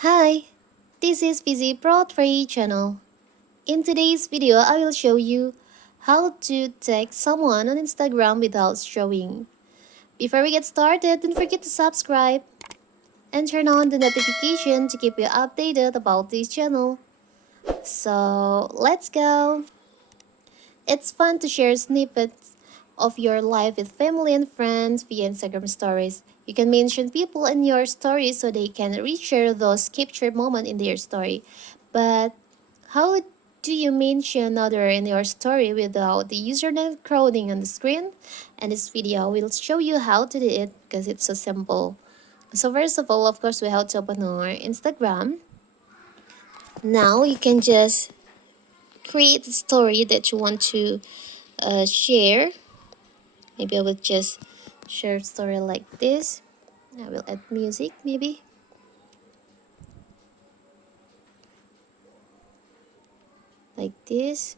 Hi, this is Busy Pro 3 channel. In today's video, I will show you how to tag someone on Instagram without showing. Before we get started, don't forget to subscribe and turn on the notification to keep you updated about this channel. So, let's go! It's fun to share snippets of your life with family and friends via Instagram stories. You can mention people in your story so they can reshare those captured moments in their story. But how do you mention another in your story without the username crowding on the screen? And this video will show you how to do it because it's so simple. So first of all, of course, we have to open our Instagram. Now you can just create a story that you want to share. Maybe I will just share a story like this. I will add music maybe. Like this.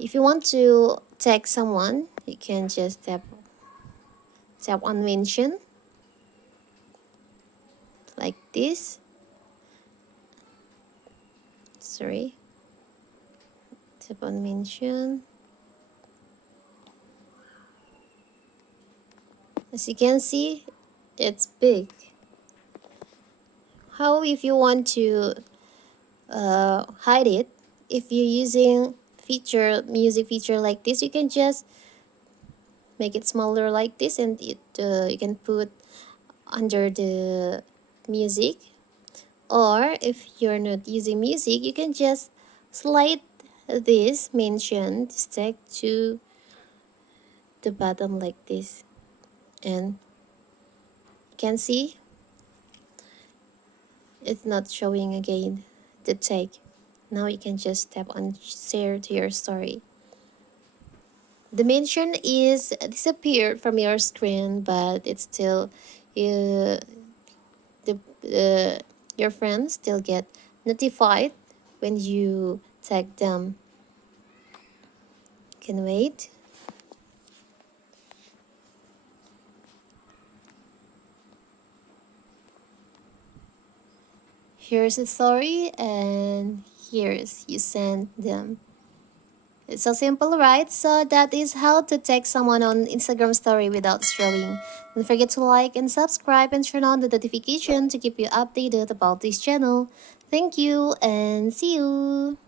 If you want to tag someone, you can just tap on mention. Like this. Sorry. Tap on mention. As you can see, it's big. How if you want to hide it? If you're using music feature like this, you can just make it smaller like this, and you can put under the music. Or if you're not using music, you can just slide this mentioned tag to the bottom like this, and you can see it's not showing again the tag. Now you can just tap on share to your story. The mention is disappeared from your screen, but it's still uh, the your friends still get notified when you tag them. Can wait. Here's a story, and here's you send them. It's so simple, right? So that is how to tag someone on Instagram story without showing. Don't forget to like and subscribe and turn on the notification to keep you updated about this channel. Thank you and see you!